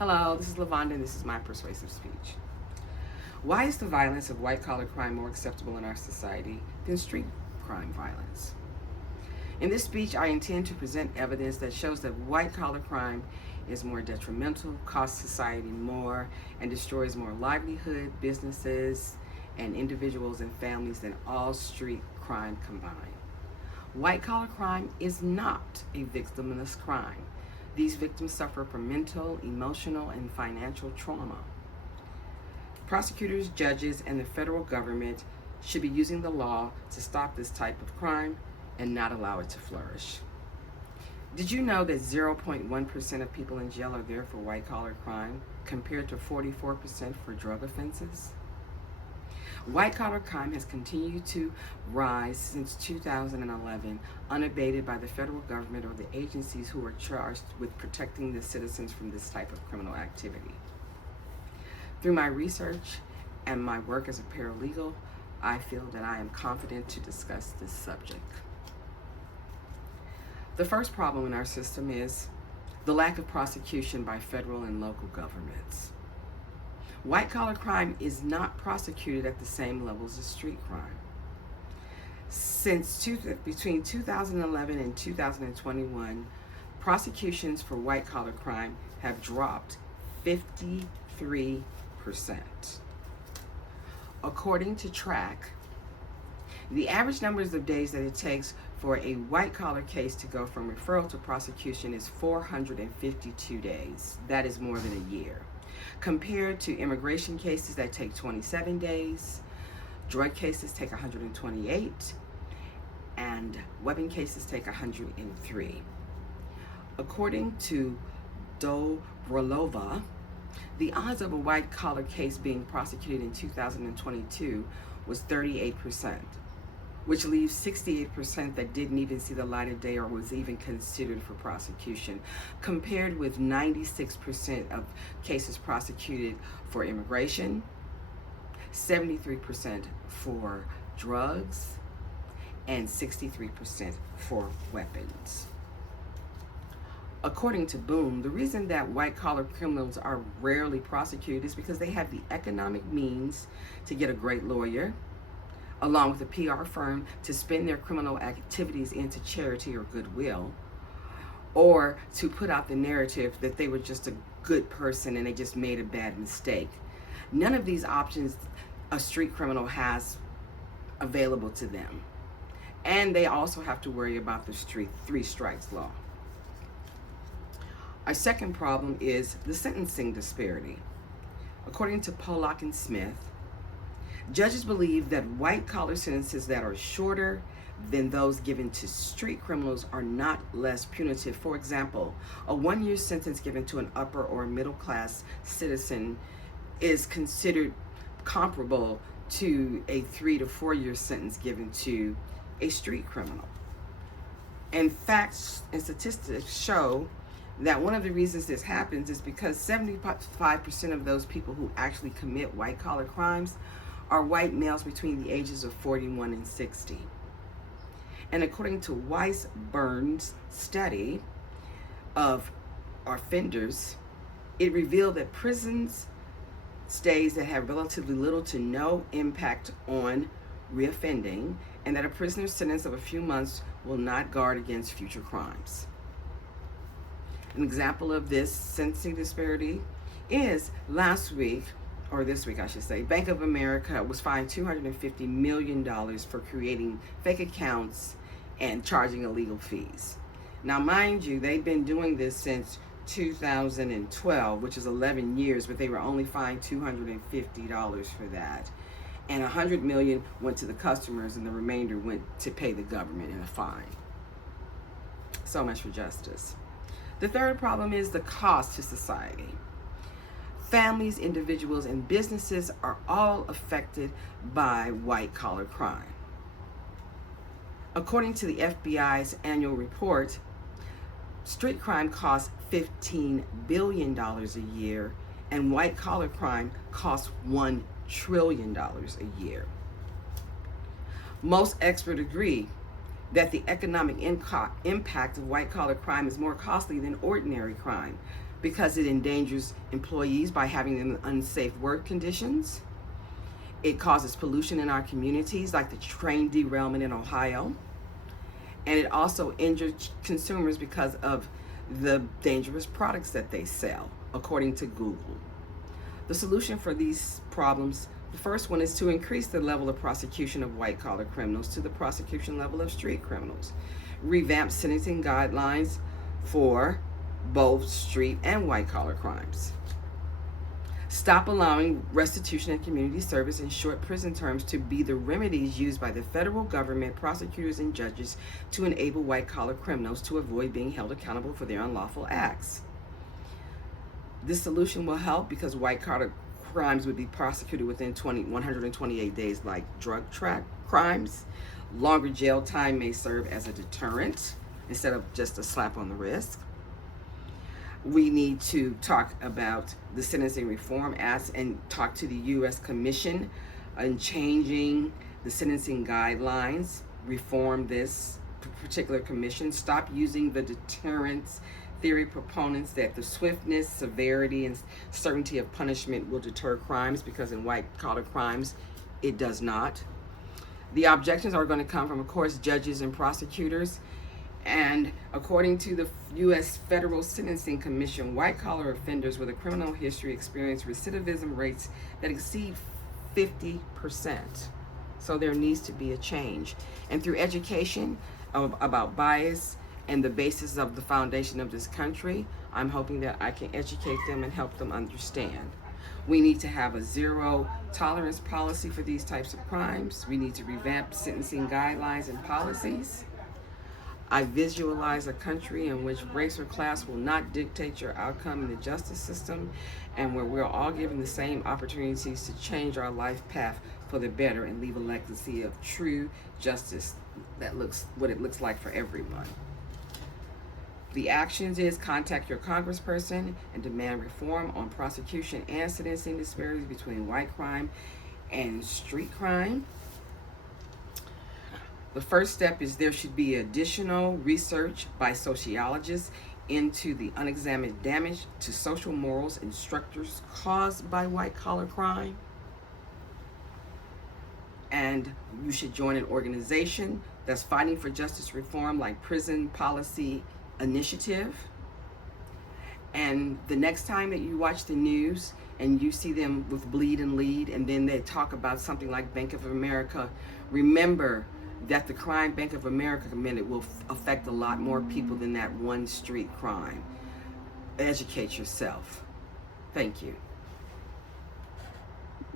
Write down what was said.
Hello, this is LaVonda, and this is my persuasive speech. Why is the violence of white-collar crime more acceptable in our society than street crime violence? In this speech, I intend to present evidence that shows that white-collar crime is more detrimental, costs society more, and destroys more livelihood, businesses, and individuals and families than all street crime combined. White-collar crime is not a victimless crime. These victims suffer from mental, emotional, and financial trauma. Prosecutors, judges, and the federal government should be using the law to stop this type of crime and not allow it to flourish. Did you know that 0.1% of people in jail are there for white-collar crime compared to 44% for drug offenses? White-collar crime has continued to rise since 2011, unabated by the federal government or the agencies who are charged with protecting the citizens from this type of criminal activity. Through my research and my work as a paralegal, I feel that I am confident to discuss this subject. The first problem in our system is the lack of prosecution by federal and local governments. White-collar crime is not prosecuted at the same levels as street crime. Between 2011 and 2021, prosecutions for white-collar crime have dropped 53%. According to Track, the average numbers of days that it takes for a white-collar case to go from referral to prosecution is 452 days. That is more than a year. Compared to immigration cases that take 27 days, drug cases take 128, and weapon cases take 103. According to Dobrolova, the odds of a white-collar case being prosecuted in 2022 was 38%, which leaves 68% that didn't even see the light of day or was even considered for prosecution, compared with 96% of cases prosecuted for immigration, 73% for drugs, and 63% for weapons. According to Boom, the reason that white-collar criminals are rarely prosecuted is because they have the economic means to get a great lawyer, along with a PR firm, to spend their criminal activities into charity or goodwill, or to put out the narrative that they were just a good person and they just made a bad mistake. None of these options a street criminal has available to them. And they also have to worry about the three strikes law. Our second problem is the sentencing disparity. According to Pollock and Smith, judges believe that white-collar sentences that are shorter than those given to street criminals are not less punitive. For example, a 1-year sentence given to an upper or middle-class citizen is considered comparable to a 3 to 4 year sentence given to a street criminal. And facts and statistics show that one of the reasons this happens is because 75% of those people who actually commit white-collar crimes are white males between the ages of 41 and 60. And according to Weisburn's study of offenders, it revealed that prisons stays that have relatively little to no impact on reoffending, and that a prisoner's sentence of a few months will not guard against future crimes. An example of this sentencing disparity is this week I should say, Bank of America was fined $250 million for creating fake accounts and charging illegal fees. Now, mind you, they've been doing this since 2012, which is 11 years, but they were only fined $250 for that. And $100 million went to the customers, and the remainder went to pay the government in a fine. So much for justice. The third problem is the cost to society. Families, individuals, and businesses are all affected by white-collar crime. According to the FBI's annual report, street crime costs $15 billion a year, and white-collar crime costs $1 trillion a year. Most experts agree that the economic impact of white-collar crime is more costly than ordinary crime, because it endangers employees by having them in unsafe work conditions. It causes pollution in our communities, like the train derailment in Ohio. And it also injures consumers because of the dangerous products that they sell, according to Google. The solution for these problems, the first one, is to increase the level of prosecution of white-collar criminals to the prosecution level of street criminals. Revamp sentencing guidelines for both street and white-collar crimes. Stop allowing restitution and community service and short prison terms to be the remedies used by the federal government, prosecutors, and judges to enable white-collar criminals to avoid being held accountable for their unlawful acts. This solution will help because white-collar crimes would be prosecuted within 128 days, like drug crimes. Longer jail time may serve as a deterrent instead of just a slap on the wrist. We need to talk about the Sentencing Reform Act and talk to the U.S. Commission on changing the sentencing guidelines, reform this particular commission, stop using the deterrence theory proponents that the swiftness, severity, and certainty of punishment will deter crimes, because in white-collar crimes, it does not. The objections are going to come from, of course, judges and prosecutors. And according to the U.S. Federal Sentencing Commission, white-collar offenders with a criminal history experience recidivism rates that exceed 50%. So there needs to be a change. And through education about bias and the basis of the foundation of this country, I'm hoping that I can educate them and help them understand. We need to have a zero tolerance policy for these types of crimes. We need to revamp sentencing guidelines and policies. I visualize a country in which race or class will not dictate your outcome in the justice system, and where we're all given the same opportunities to change our life path for the better and leave a legacy of true justice that looks what it looks like for everyone. The actions is contact your congressperson and demand reform on prosecution and sentencing disparities between white crime and street crime. The first step is there should be additional research by sociologists into the unexamined damage to social morals and structures caused by white-collar crime. And you should join an organization that's fighting for justice reform, like Prison Policy Initiative. And the next time that you watch the news and you see them with bleed and lead, and then they talk about something like Bank of America, remember that the crime Bank of America committed will affect a lot more people than that one street crime. Educate yourself. Thank you.